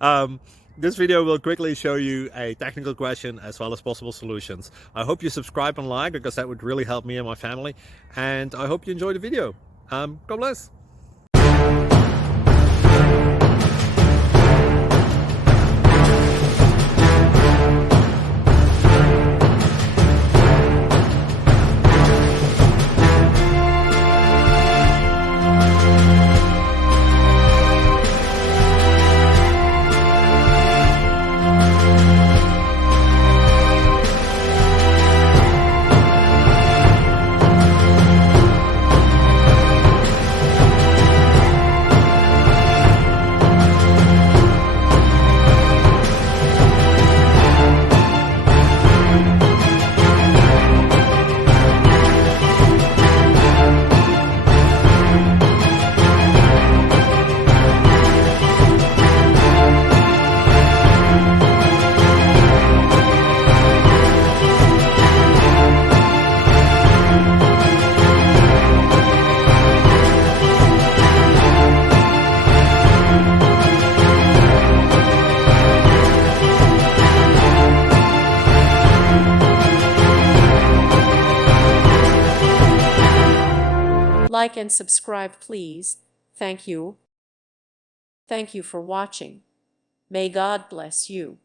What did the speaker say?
um, this video will quickly show you a technical question as well as possible solutions. I hope you subscribe and like, because that would really help me and my family. And I hope you enjoy the video. God bless. Like and subscribe, please. Thank you. Thank you for watching. May God bless you.